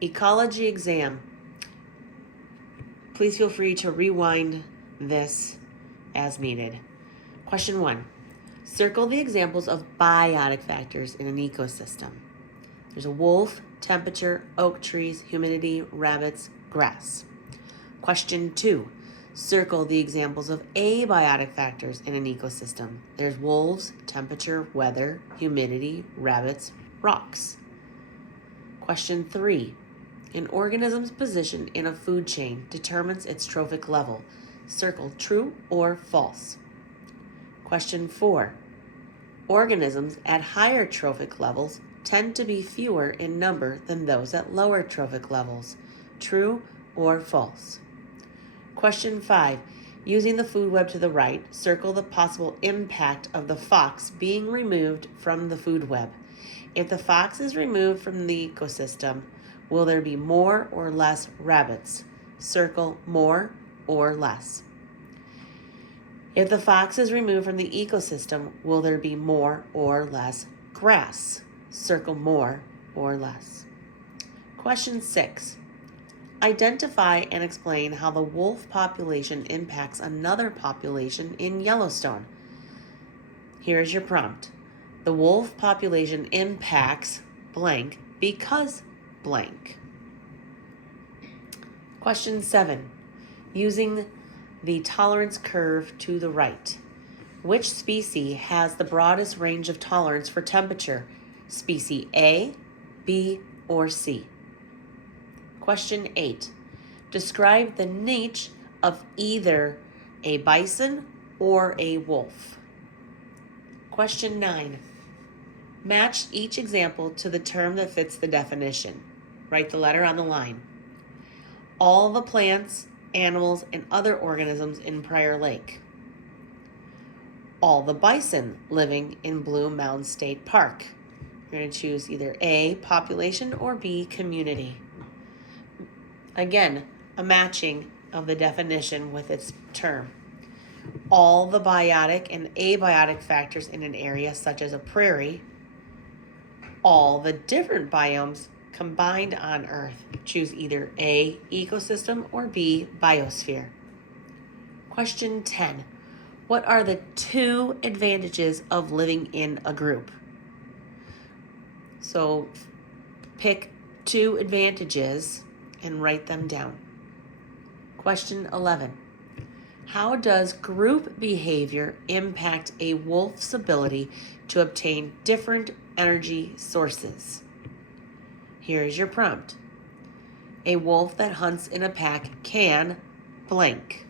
Ecology exam. Please feel free to rewind this as needed. Question 1. Circle the examples of biotic factors in an ecosystem. There's a wolf, temperature, oak trees, humidity, rabbits, grass. Question 2. Circle the examples of abiotic factors in an ecosystem. There's wolves, temperature, weather, humidity, rabbits, rocks. Question 3. An organism's position in a food chain determines its trophic level. Circle true or false. Question 4. Organisms at higher trophic levels tend to be fewer in number than those at lower trophic levels. True or false? Question 5. Using the food web to the right, circle the possible impact of the fox being removed from the food web. If the fox is removed from the ecosystem, will there be more or less rabbits? Circle more or less. If the fox is removed from the ecosystem, will there be more or less grass? Circle more or less. Question 6. Identify and explain how the wolf population impacts another population in Yellowstone. Here is your prompt. The wolf population impacts blank because blank. Question 7. Using the tolerance curve to the right. Which species has the broadest range of tolerance for temperature? Species A, B, or C? Question 8. Describe the niche of either a bison or a wolf. Question 9. Match each example to the term that fits the definition. Write the letter on the line. All the plants, animals, and other organisms in Prior Lake. All the bison living in Blue Mountain State Park. You're going to choose either A, population, or B, community. Again, a matching of the definition with its term. All the biotic and abiotic factors in an area, such as a prairie. All the different biomes combined on Earth. Choose either A, ecosystem, or B, biosphere. Question 10. What are the 2 advantages of living in a group? So pick 2 advantages and write them down. Question 11. How does group behavior impact a wolf's ability to obtain different energy sources? Here is your prompt. A wolf that hunts in a pack can blank.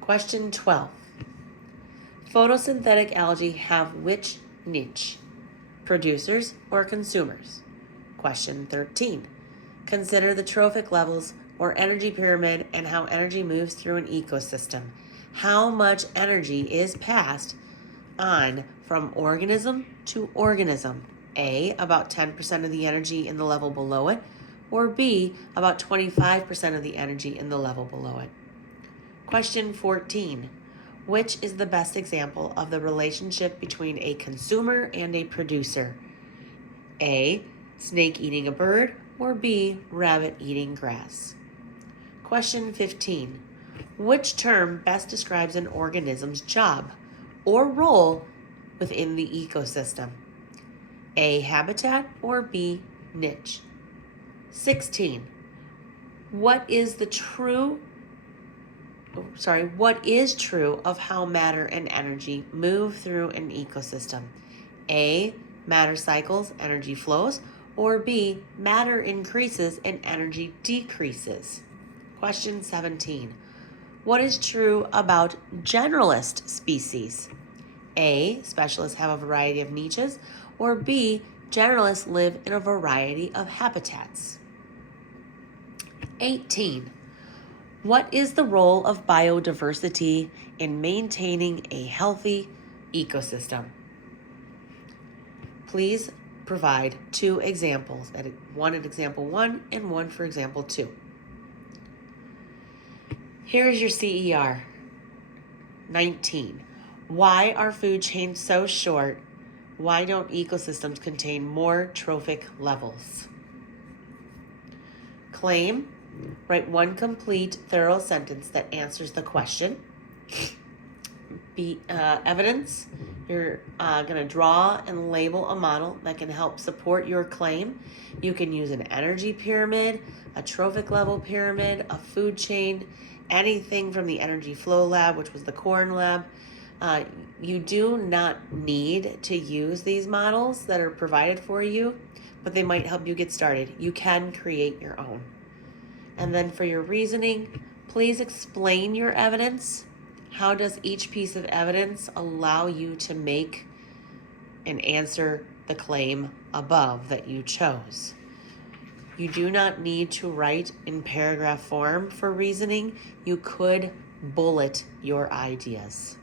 Question 12. Photosynthetic algae have which niche? Producers or consumers? Question 13. Consider the trophic levels or energy pyramid and how energy moves through an ecosystem. How much energy is passed on from organism to organism? A, about 10% of the energy in the level below it, or B, about 25% of the energy in the level below it. Question 14. Which is the best example of the relationship between a consumer and a producer? A, snake eating a bird, or B, rabbit eating grass? Question 15. Which term best describes an organism's job or role within the ecosystem? A, habitat, or B, niche? 16. What is true of how matter and energy move through an ecosystem? A, matter cycles, energy flows, or B, matter increases and energy decreases? Question 17. What is true about generalist species? A, specialists have a variety of niches, or B, generalists live in a variety of habitats? 18. What is the role of biodiversity in maintaining a healthy ecosystem? Please provide 2 examples, one at example 1 and one for example 2. Here is your CER. 19. Why are food chains so short Why don't ecosystems contain more trophic levels? Claim. Write one complete, thorough sentence that answers the question. Evidence. You're going to draw and label a model that can help support your claim. You can use an energy pyramid, a trophic level pyramid, a food chain, anything from the energy flow lab, which was the corn lab. You do not need to use these models that are provided for you, but they might help you get started. You can create your own. And then for your reasoning, please explain your evidence. How does each piece of evidence allow you to make and answer the claim above that you chose? You do not need to write in paragraph form for reasoning. You could bullet your ideas.